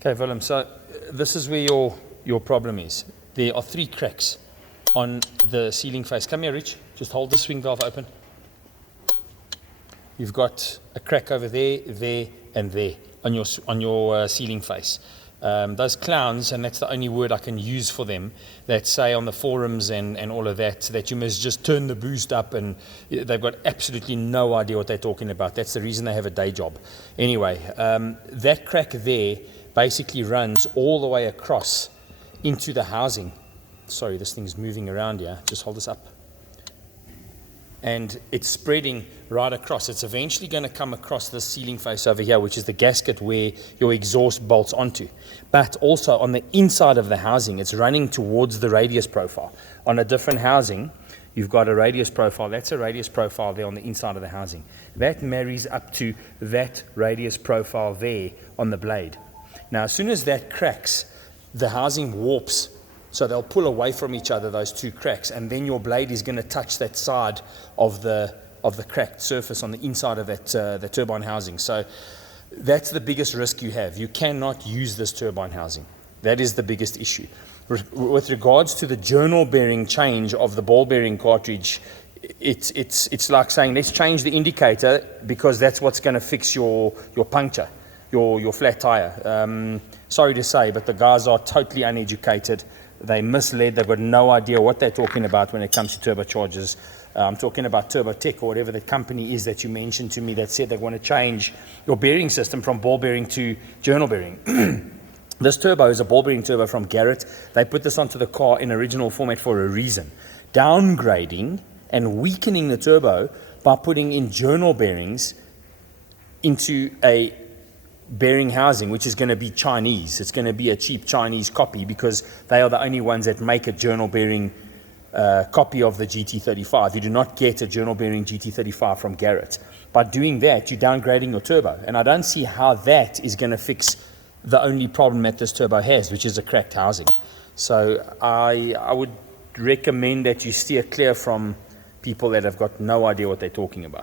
Okay, Willem, so this is where your problem is. There are 3 cracks on the ceiling face. Come here, Rich. Just hold the swing valve open. You've got a crack over there, and there on your ceiling face. Those clowns, and that's the only word I can use for them, that say on the forums and all of that you must just turn the boost up, and they've got absolutely no idea what they're talking about. That's the reason they have a day job. Anyway, that crack there basically runs all the way across into the housing. Sorry, this thing's moving around here. Just hold this up. And it's spreading right across. It's eventually going to come across the ceiling face over here, which is the gasket where your exhaust bolts onto. But also on the inside of the housing, it's running towards the radius profile. On a different housing, you've got a radius profile. That's a radius profile there on the inside of the housing. That marries up to that radius profile there on the blade. Now, as soon as that cracks, the housing warps. So they'll pull away from each other, those 2 cracks, and then your blade is going to touch that side of the cracked surface on the inside of that the turbine housing. So that's the biggest risk you have. You cannot use this turbine housing. That is the biggest issue. With regards to the journal bearing change of the ball bearing cartridge, it's like saying, let's change the indicator because that's what's going to fix your puncture, your flat tire. Sorry to say, but the guys are totally uneducated. They misled. They've got no idea what they're talking about when it comes to turbochargers. I'm talking about TurboTech or whatever the company is that you mentioned to me that said they want to change your bearing system from ball bearing to journal bearing. This turbo is a ball bearing turbo from Garrett. They put this onto the car in original format for a reason. Downgrading and weakening the turbo by putting in journal bearings into a bearing housing, which is going to be Chinese. It's going to be a cheap Chinese copy because they are the only ones that make a journal bearing copy of the GT35. You do not get a journal bearing GT35 from Garrett. By doing that, you're downgrading your turbo, and I don't see how that is going to fix the only problem that this turbo has, which is a cracked housing. So I would recommend that you steer clear from people that have got no idea what they're talking about.